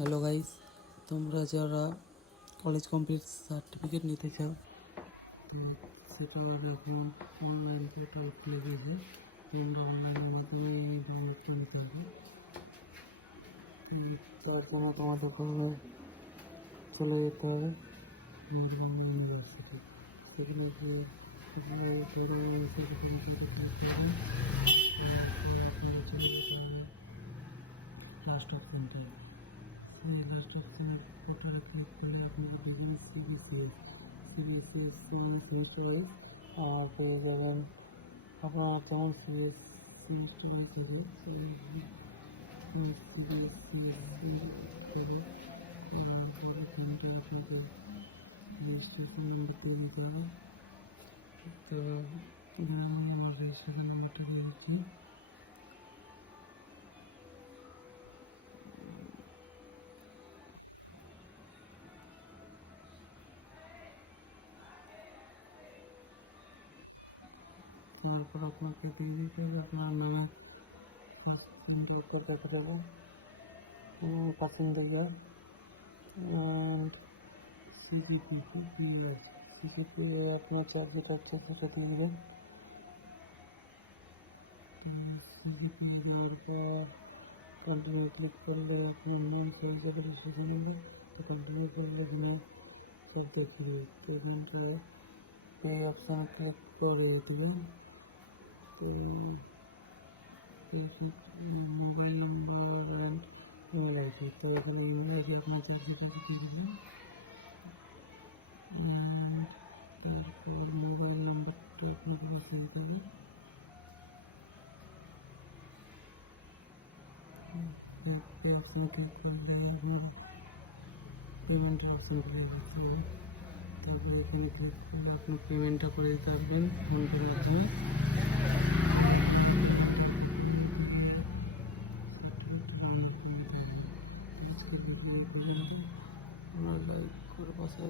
Hello guys, তোমরা যারা college complete certificate নিতে চাও তো সেটা এখন অনলাইন পোর্টাল খুলে দিয়েছে। তোমরা অনলাইনের মাধ্যমে ডাউনলোড করে নিতে হবে। তার জন্য তোমাদের প্রথমে চলে যেতে হবে মধুবঙ্গ ইউনিভার্সিটি। সেখানে গিয়ে আপনার ধরো সেখানে কিন্তু করতে হবে। আপনারা চলে যেতে হবে লাস্ট অপশনটা। সেই লাস্ট অপশনের ওটারে ক্লিক করলে আপনি ডিগ্রি সিবিসিএস সেমিস্টার ওয়াইজ পেয়ে যাবেন। আপনার যেমন সিবিএসসি স্টুডেন্ট থেকে সিবিএসসি থেকে পরে আপনাদের রেজিস্ট্রেশন নাম্বার দিয়ে নিতে হবে। তো এখানে আমি আমার রেজিস্ট্রেশন নাম্বারটা দিয়ে দিচ্ছি। তারপর আপনাকে দিয়ে দিতে হবে আপনার নামে দেখা যাবে পাসেঞ্জার অ্যান্ড সিজিপি আপনার চাকরি থাকছে সেটা দিয়ে দেবেন। সিজিপি দেওয়ার পর কন্টিনিউ ক্লিক করলে আপনার নাম হয়ে যাবে রেজিস্ট্রেশন নাম্বার। তো কন্টিনিউ করলে এখানে সব দেখে দেবে। তো এখানটা এই অপশানে ক্লিক করে দেবেন। তো mobile number and email ID, তো এখানে ইমেল আইডি আপনার চাকরিটাকে দিয়ে দেবেন। তারপর মোবাইল নম্বরটা আপনাকে বসে দিতে হবে। অপশানে ক্লিক করলে পেমেন্টের অপশান পেয়ে যেতে হবে। তারপরে এখানে ক্লিক করলে আপনি পেমেন্টটা করে দিতে পারবেন ফোনপের মাধ্যমে। ভিডিও পর্যন্ত আমরা লাইক করে পাশে